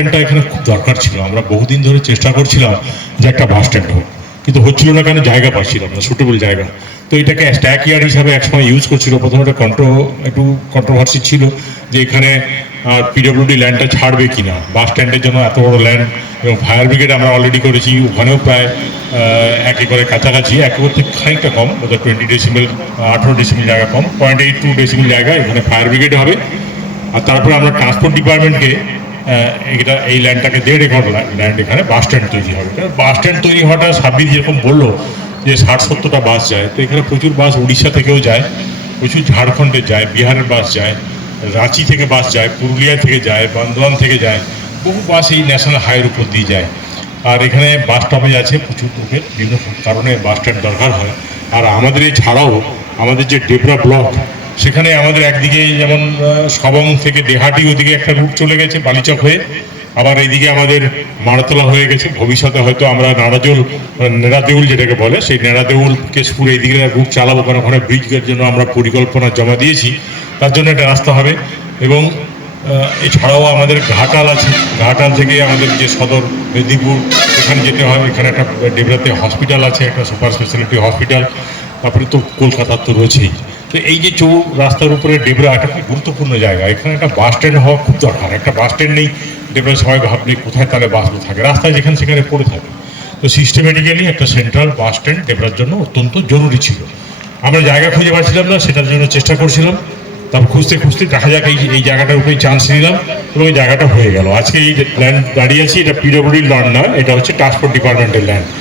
স্ট্যান্ডটা এখানে খুব দরকার ছিল। আমরা বহুদিন ধরে চেষ্টা করছিলাম যে একটা বাস স্ট্যান্ড হোক, কিন্তু হচ্ছিল না কেন, জায়গা পাচ্ছিলাম না, সুটেবল জায়গা। তো এটাকে স্ট্যাক ইয়ার্ড হিসাবে একসময় ইউজ করছিল। প্রথমে একটু কন্ট্রোভার্সি ছিল যে এখানে পিডব্লিউডি ল্যান্ডটা ছাড়বে কিনা, বাস স্ট্যান্ডের জন্য এত বড় ল্যান্ড। এবং ফায়ার ব্রিগেড আমরা অলরেডি করেছি, ওখানেও প্রায় 1 একরের কাছাকাছি, 1 একর থেকে খানিকটা কম, ওদের 20 ডেসিমেল 18 ডেসিমেল জায়গা কম, 0.82 ডেসিমেল জায়গা এখানে ফায়ার ব্রিগেড হবে। আর তারপরে আমরা ট্রান্সপোর্ট ডিপার্টমেন্টকে এই ল্যান্ডটাকে 1.5 একর ল্যান্ড এখানে বাস স্ট্যান্ড তৈরি হবে। বাস স্ট্যান্ড তৈরি হওয়াটা সাব্বির যেরকম বললো যে 60-70টা বাস যায়, তো এখানে প্রচুর বাস উড়িষ্যা থেকেও যায়, প্রচুর ঝাড়খণ্ডে যায়, বিহারের বাস যায়, রাঁচি থেকে বাস যায়, পুরুলিয়া থেকে যায়, বর্ধমান থেকে যায়, বহু বাস এই ন্যাশনাল হাইওয়ের উপর দিয়ে যায়। আর এখানে বাস স্টপেজ আছে প্রচুর লোকের, বিভিন্ন কারণে বাস স্ট্যান্ড দরকার হয়। আর আমাদের এছাড়াও আমাদের যে ডেবরা ব্লক, সেখানে আমাদের একদিকে যেমন সবং থেকে দেহাটি ওদিকে একটা রুট চলে গেছে বালিচক হয়ে, আবার এইদিকে আমাদের মারাতলা হয়ে গেছে। ভবিষ্যতে হয়তো আমরা নেড়াদেউল যেটাকে বলে, সেই নেড়াদেউল কেশপুর এইদিকে রুট চালাবো, কারণ ওখানে ব্রিজের জন্য আমরা পরিকল্পনা জমা দিয়েছি, তার জন্য একটা রাস্তা হবে। এবং এছাড়াও আমাদের ঘাটাল আছে, ঘাটাল থেকে আমাদের যে সদর মেদিনীপুর এখানে যেতে হয়, এখানে একটা ডেবরাতে হসপিটাল আছে, একটা সুপার স্পেশালিটি হসপিটাল। তারপরে তো কলকাতার তো রয়েছেই। তো এই যে রাস্তার উপরে ডেবরা একটা খুব গুরুত্বপূর্ণ জায়গা, এখানে একটা বাস স্ট্যান্ড হওয়া খুব দরকার। একটা বাস স্ট্যান্ড নেই ডেবরা, সবাই ভাবলে কোথায় তাহলে বাসগুলো থাকে, রাস্তায় যেখানে সেখানে পড়ে থাকে। তো সিস্টেমেটিক্যালি একটা সেন্ট্রাল বাস স্ট্যান্ড ডেবরার জন্য অত্যন্ত জরুরি ছিল। আমরা জায়গা খুঁজে পাচ্ছিলাম না, সেটার জন্য চেষ্টা করছিলাম। তারপর খুঁজতে খুঁজতে দেখা যাক এই জায়গাটার উপরেই চান্স নিলাম এবং এই জায়গাটা হয়ে গেল। আজকে এই ল্যান্ড দাঁড়িয়ে আছি, এটা পিডব্লিউডির ল্যান্ড নয়, এটা হচ্ছে ট্রান্সপোর্ট ডিপার্টমেন্টের ল্যান্ড।